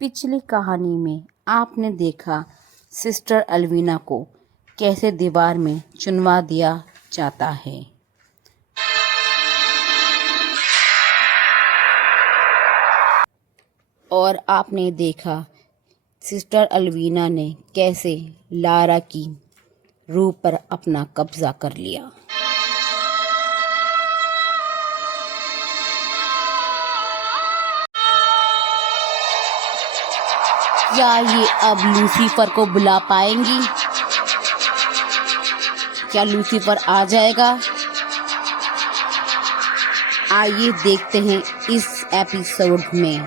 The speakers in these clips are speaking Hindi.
पिछली कहानी में आपने देखा सिस्टर अल्वीना को कैसे दीवार में चुनवा दिया जाता है और आपने देखा सिस्टर अल्वीना ने कैसे लारा की रूह पर अपना कब्जा कर लिया। क्या ये अब लूसीफर को बुला पाएंगी? क्या लूसीफर आ जाएगा? आइए देखते हैं इस एपिसोड में।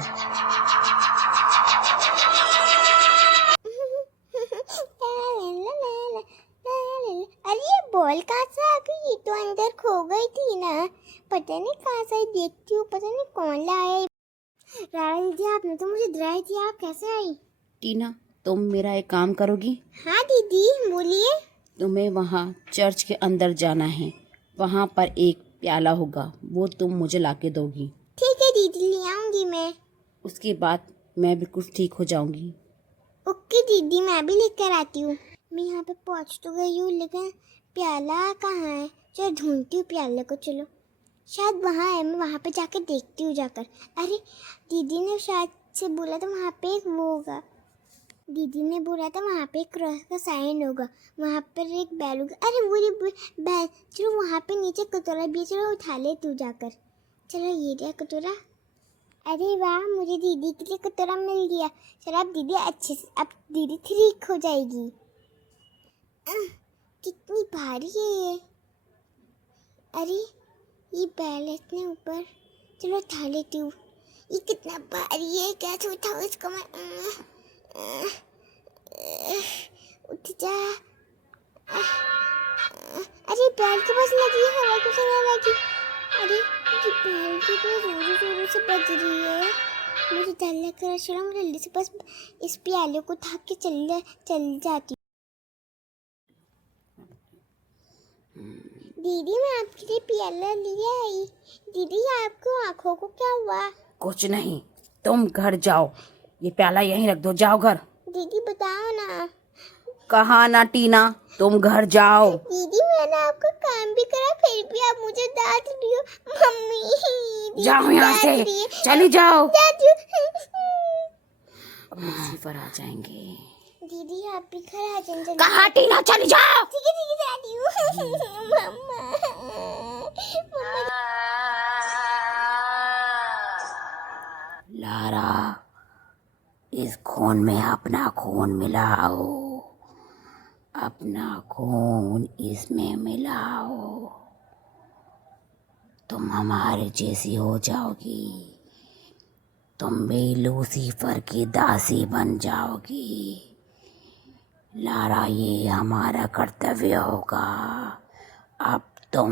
अरे ये बॉल कहाँ से आ गई? ये तो अंदर खो गई थी ना। पता नहीं कहाँ से आई, देखती हूँ पता नहीं कौन लाया। रारा दीदी आपने तो मुझे डराई थी, आप कैसे आई? टीना, तुम मेरा एक काम करोगी? हाँ दीदी बोलिए। तुम्हें वहाँ चर्च के अंदर जाना है। वहाँ पर एक प्याला होगा, वो तुम मुझे लाके दोगी। ठीक है दीदी, ले आऊंगी मैं। उसके बाद मैं बिल्कुल ठीक हो जाऊंगी। ओके दीदी, मैं भी लेकर आती हूँ। मैं यहाँ पे पहुँच तो गई हूँ, लेकिन प्याला कहाँ है? चलो ढूंढती हूँ प्याले को। चलो शायद वहाँ है, मैं वहाँ पे जाकर देखती हूँ जाकर। अरे दीदी ने शायद से बोला था वहाँ पे एक वो होगा। दीदी ने बोला था वहाँ पे एक क्रॉस का साइन होगा, वहाँ पर एक बैल होगा। अरे वो बैल, चलो वहाँ पे नीचे कटोरा भी है, चलो उठा ले तू जाकर। चलो ये रहा कटोरा। अरे वाह, मुझे दीदी के लिए कटोरा मिल गया। चलो अब दीदी अच्छे से, अब दीदी ठीक हो जाएगी। कितनी भारी है ये। अरे ये बैल है इतने ऊपर, चलो उठा लेती हूँ। ये कितना भारी है, कैसे उठाऊँ इसको मैं? उठ जा। अरे बैल के पास लगी है, हवा क्यों चला लगी? अरे ये बैल कितनी जोरों जोरों से बज रही है, मुझे डर लग रहा है। चलो मैं जल्दी से बस इस प्याले को उठा के चल जाती हूँ। दीदी मैं आपके लिए प्याला लिए आई। दीदी आपको आँखों को क्या हुआ? कुछ नहीं, तुम घर जाओ, ये प्याला यहीं रख दो, जाओ घर। दीदी बताओ ना। कहा ना टीना, तुम घर जाओ। दीदी मैंने आपका काम भी करा, फिर भी आप मुझे डांट रही हो। मम्मी जाओ यहाँ से, चली जाओ। अब लूसीफर आ जाएंगे। दीदी आप भी घर आ जाएंगे। कहा टीना, चली जाओ। ठीक है जाती हूँ। मम्मा लारा, इस खून में अपना खून मिलाओ, अपना खून इसमें मिलाओ, तुम हमारे जैसी हो जाओगी, तुम भी लूसीफर की दासी बन जाओगी। लारा, ये हमारा कर्तव्य होगा, अब तुम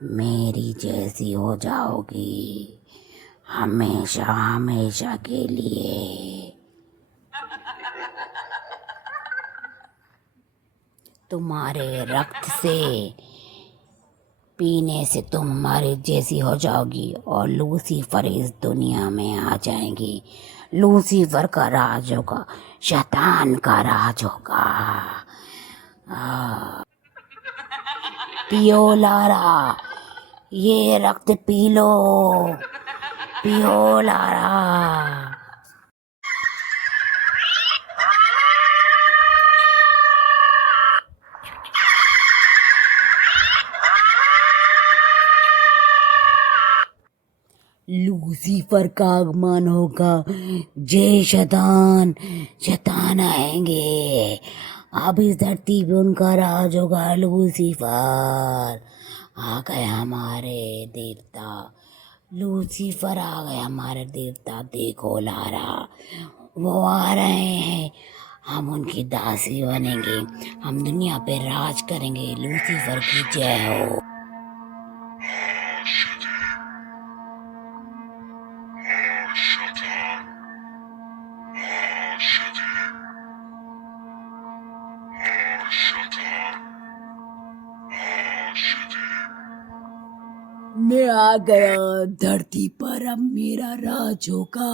मेरी जैसी हो जाओगी, हमेशा हमेशा के लिए। तुम्हारे रक्त से पीने से तुम हमारे जैसी हो जाओगी और लूसीफर इस दुनिया में आ जाएंगी। लूसीफर का राज होगा, शैतान का राज होगा। पियो लारा, ये रक्त पी लो, पियो लारा। लूसीफर का आगमन होगा। जय शैतान, शैतान आएंगे। अब इस धरती पे उनका राज होगा। लूसीफर आ गए हमारे देवता, लूसीफर आ गए हमारे देवता। देखो लारा, वो आ रहे हैं, हम उनकी दासी बनेंगे, हम दुनिया पे राज करेंगे। लूसीफर की जय हो। मैं आ गया धरती पर, अब मेरा राज होगा,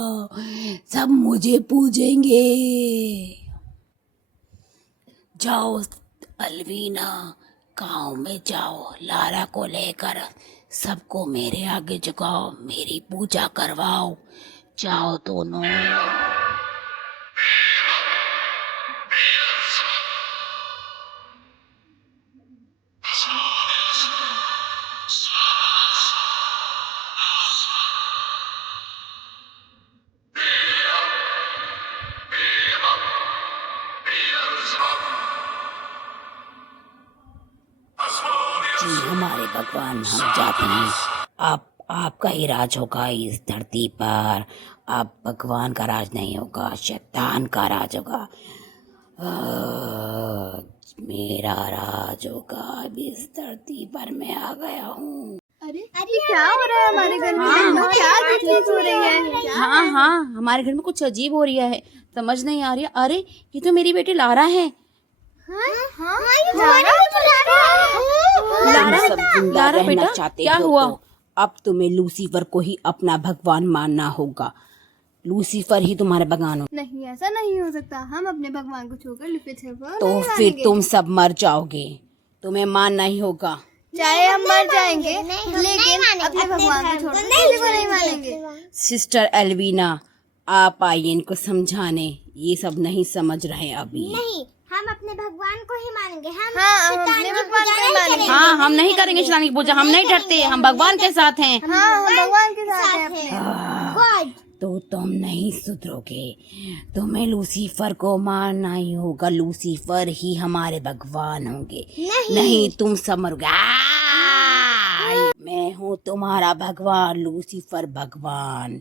सब मुझे पूजेंगे। जाओ अलवीना, गांव में जाओ, लारा को लेकर सबको मेरे आगे झुकाओ, मेरी पूजा करवाओ। जाओ दोनों। जी हमारे भगवान, हम जाते हैं। आपका ही राज होगा इस धरती पर। अब भगवान का राज नहीं होगा, शैतान का राज होगा। मेरा राज होगा अब इस धरती पर। मैं आ गया हूँ। अरे ये क्या हो रहा है हमारे घर में? क्या चीज हो रही है? हाँ, हमारे घर में कुछ अजीब हो रहा है, समझ नहीं आ रही। अरे ये तो मेरी बेटी लारा है। लारा बेटा, क्या हुआ? अब तुम्हें लूसीफर को ही अपना भगवान मानना होगा। लूसीफर ही तुम्हारे भगवान हो। नहीं, ऐसा नहीं हो सकता। हम अपने भगवान को छोड़कर लूसीफर को तो नहीं फिर मानेंगे। तुम सब मर जाओगे, तुम्हें मानना ही होगा। चाहे हम मर जाएंगे लेकिन अपने भगवान को छोड़कर किसी को नहीं मानेंगे। सिस्टर एल्वीना, आप आइए इनको समझाने, ये सब नहीं समझ रहे अभी। नहीं, हम अपने भगवान को ही मानेंगे। हम हम शैतान अपने की भगवान पूजा को नहीं मानेंगे। करेंगे। हाँ, हम नहीं करेंगे शैतान की पूजा, हम नहीं डरते, हम भगवान के साथ हैं। हाँ, हम भगवान के साथ हैं अपने। गॉड, तो तुम नहीं सुधरोगे, तुम्हें लूसीफर को मानना ही होगा। लूसीफर ही हमारे भगवान होंगे। नहीं तुम सब मरोगे। मैं हूँ तुम्हारा भगवान, लूसीफर भगवान।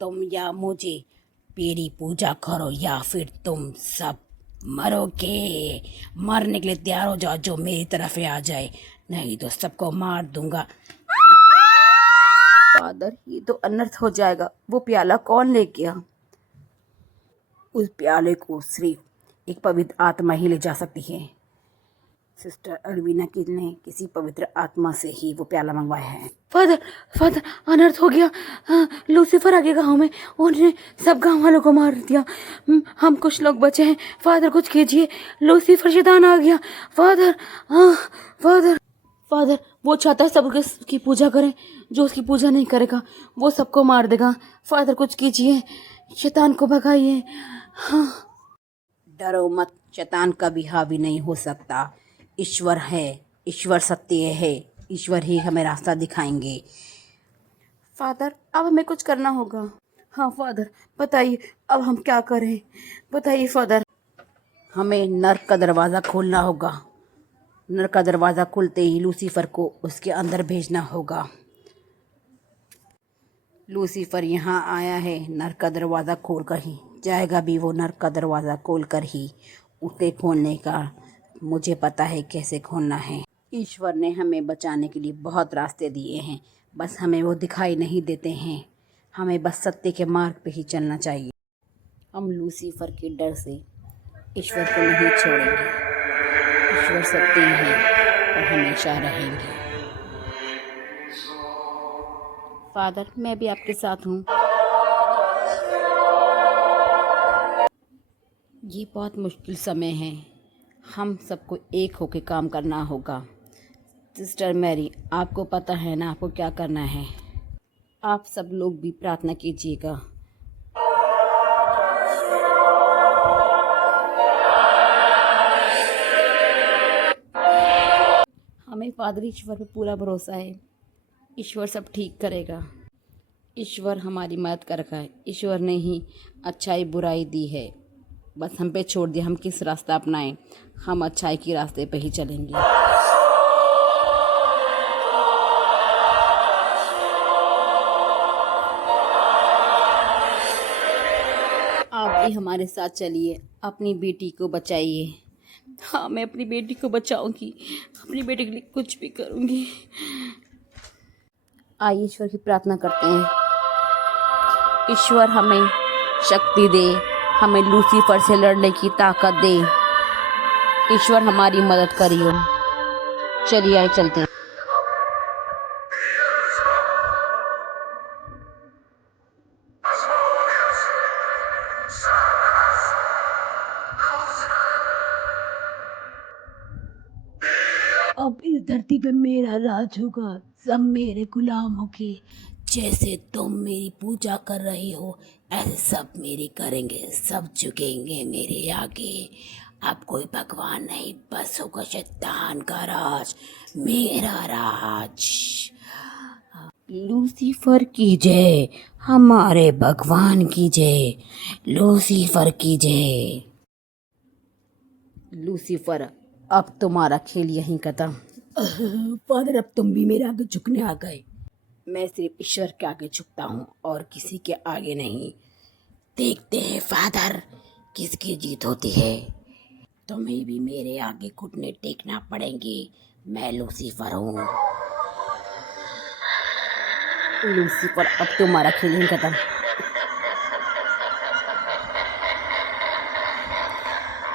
तुम या मुझे मेरी पूजा करो या फिर तुम सब मरोगे। मरने के लिए तैयार हो जाओ, जो मेरी तरफ आ जाए, नहीं तो सबको मार दूंगा। फादर, ये तो अनर्थ हो जाएगा। वो प्याला कौन ले गया? उस प्याले को सिर्फ एक पवित्र आत्मा ही ले जा सकती है। सिस्टर अल्वीना ने किसी पवित्र आत्मा से ही वो प्याला मंगवाया है। फादर, अनर्थ हो गया। लूसीफर आ गया गाँव में, उन्होंने सब गाँव वालों को मार दिया। हम कुछ लोग बचे हैं। फादर कुछ कीजिए, लूसीफर शैतान आ गया। फादर, वो चाहता है सब उसकी पूजा करें, जो उसकी पूजा नहीं करेगा वो सबको मार देगा। फादर कुछ कीजिए, शैतान को भगाइए। हाँ, डरो मत, शैतान कभी हावी नहीं हो सकता। ईश्वर है, ईश्वर सत्य है, ईश्वर ही हमें रास्ता दिखाएंगे। फादर, अब हमें कुछ करना होगा। हाँ फादर, बताइए अब हम क्या करें, बताइए फादर। हमें नर्क का दरवाज़ा खोलना होगा। नर्क का दरवाज़ा खुलते ही लूसीफर को उसके अंदर भेजना होगा। लूसीफर यहाँ आया है, नर्क का दरवाज़ा खोल कर ही जाएगा भी। वो नर्क का दरवाज़ा खोल कर ही उसे खोलने का मुझे पता है कैसे खोलना है। ईश्वर ने हमें बचाने के लिए बहुत रास्ते दिए हैं, बस हमें वो दिखाई नहीं देते हैं। हमें बस सत्य के मार्ग पे ही चलना चाहिए। हम लूसीफर के डर से ईश्वर को नहीं छोड़ेंगे। ईश्वर सत्य है और हमेशा रहेंगे। फादर, मैं भी आपके साथ हूँ। ये बहुत मुश्किल समय है, हम सबको एक होकर काम करना होगा। सिस्टर मैरी, आपको पता है ना आपको क्या करना है। आप सब लोग भी प्रार्थना कीजिएगा। हमें फादर ईश्वर पे पूरा भरोसा है, ईश्वर सब ठीक करेगा। ईश्वर हमारी मदद कर रखा है। ईश्वर ने ही अच्छाई बुराई दी है, बस हम पे छोड़ दिया हम किस रास्ता अपनाएं। हम अच्छाई के रास्ते पे ही चलेंगे। आप भी हमारे साथ चलिए, अपनी बेटी को बचाइए। हाँ, मैं अपनी बेटी को बचाऊंगी, अपनी बेटी के लिए कुछ भी करूंगी। आइए ईश्वर की प्रार्थना करते हैं। ईश्वर हमें शक्ति दे, हमें लूसीफर से लड़ने की ताकत दे। ईश्वर हमारी मदद करियो। चलिए आए चलते हैं। अब इस धरती पे मेरा राज होगा, सब मेरे गुलाम होंगे। जैसे तुम मेरी पूजा कर रही हो ऐसे सब मेरी करेंगे, सब झुकेंगे मेरे आगे। अब कोई भगवान नहीं, बस होगा शैतान का राज, मेरा राज। लूसीफर की जय, हमारे भगवान की जय, लूसीफर की जय। लूसीफर, अब तुम्हारा खेल यहीं खत्म। फादर, अब तुम भी मेरे आगे झुकने आ गए। मैं सिर्फ ईश्वर के आगे झुकता हूँ और किसी के आगे नहीं। देखते हैं फादर किसकी जीत होती है। तुम्हें भी मेरे आगे घुटने टेकना पड़ेंगे, मैं लूसीफर हूँ। लूसीफर, अब तुम्हारा खेल ही खत्म।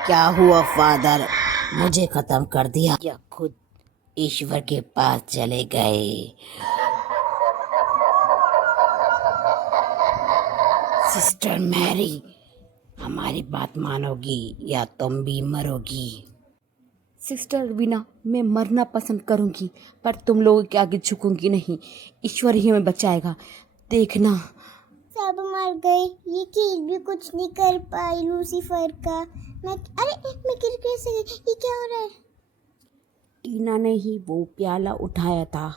क्या हुआ फादर, मुझे खत्म कर दिया या खुद ईश्वर के पास चले गए? सिस्टर मैरी, हमारी बात मानोगी या तुम भी मरोगी? सिस्टर वीना, मैं मरना पसंद करूंगी पर तुम लोगों के आगे झुकूंगी नहीं। ईश्वर ही हमें बचाएगा, देखना। सब मर गए, ये कील भी कुछ नहीं कर पाई लूसीफर का। मैं गिर कैसे गई? ये क्या हो रहा है? टीना ने ही वो प्याला उठाया था।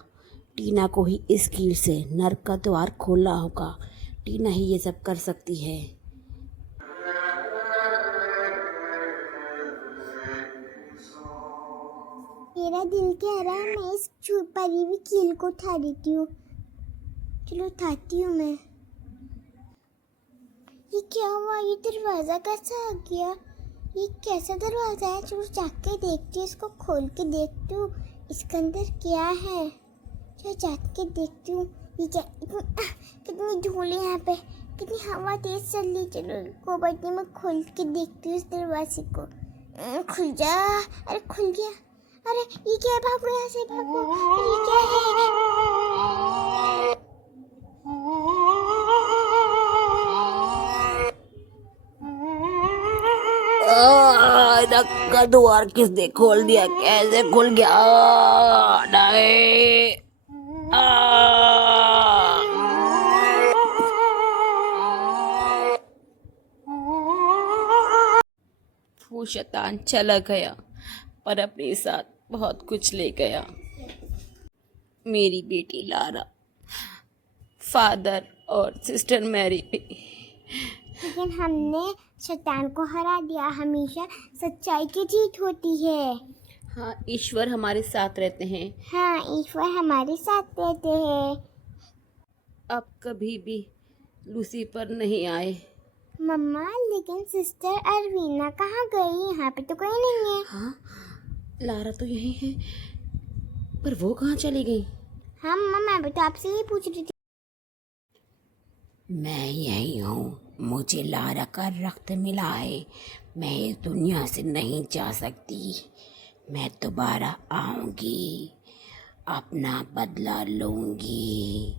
टीना को ही इस कील से नर्क का द्वार खोलना होगा। टीना ही ये सब कर सकती है। मेरा दिल कह रहा है मैं इस परी हुई कील को उठा देती हूँ। चलो उठाती हूँ मैं। ये क्या हुआ? ये दरवाज़ा कैसा आ गया? ये कैसा दरवाज़ा है? चलो जाके देखती हूँ, इसको खोल के देखती हूँ इसके अंदर क्या है। चलो जाके देखती हूँ ये क्या। कितनी धूल है यहाँ पे, कितनी हवा तेज चल रही। चलो को बटने में खोल के देखती हूँ इस दरवाजे को। खुल जा। अरे खुल गया। अरे ये क्या है? भागो यहाँ से, भागो। अरे ये क्या है? नर्क का द्वार किसने खोल दिया? कैसे खुल गया? नहीं। वो शैतान चला गया पर अपने साथ बहुत कुछ ले गया। मेरी बेटी लारा, फादर और सिस्टर मैरी भी। लेकिन हमने शैतान को हरा दिया। हमेशा सच्चाई की जीत होती है। हाँ, ईश्वर हमारे साथ रहते हैं। हाँ, ईश्वर हमारे साथ रहते हैं। अब कभी भी लूसीफर नहीं आए। मम्मा, लेकिन सिस्टर अरवीना कहाँ गई? यहाँ पे तो कोई नहीं है। हाँ, लारा तो यही है पर वो कहाँ चली गई? हाँ मम्मा, मैं भी तो आपसे ही पूछ रही थी। मैं यही हूँ, मुझे लारा का रक्त मिला है। मैं इस दुनिया से नहीं जा सकती। मैं दोबारा आऊँगी, अपना बदला लूँगी।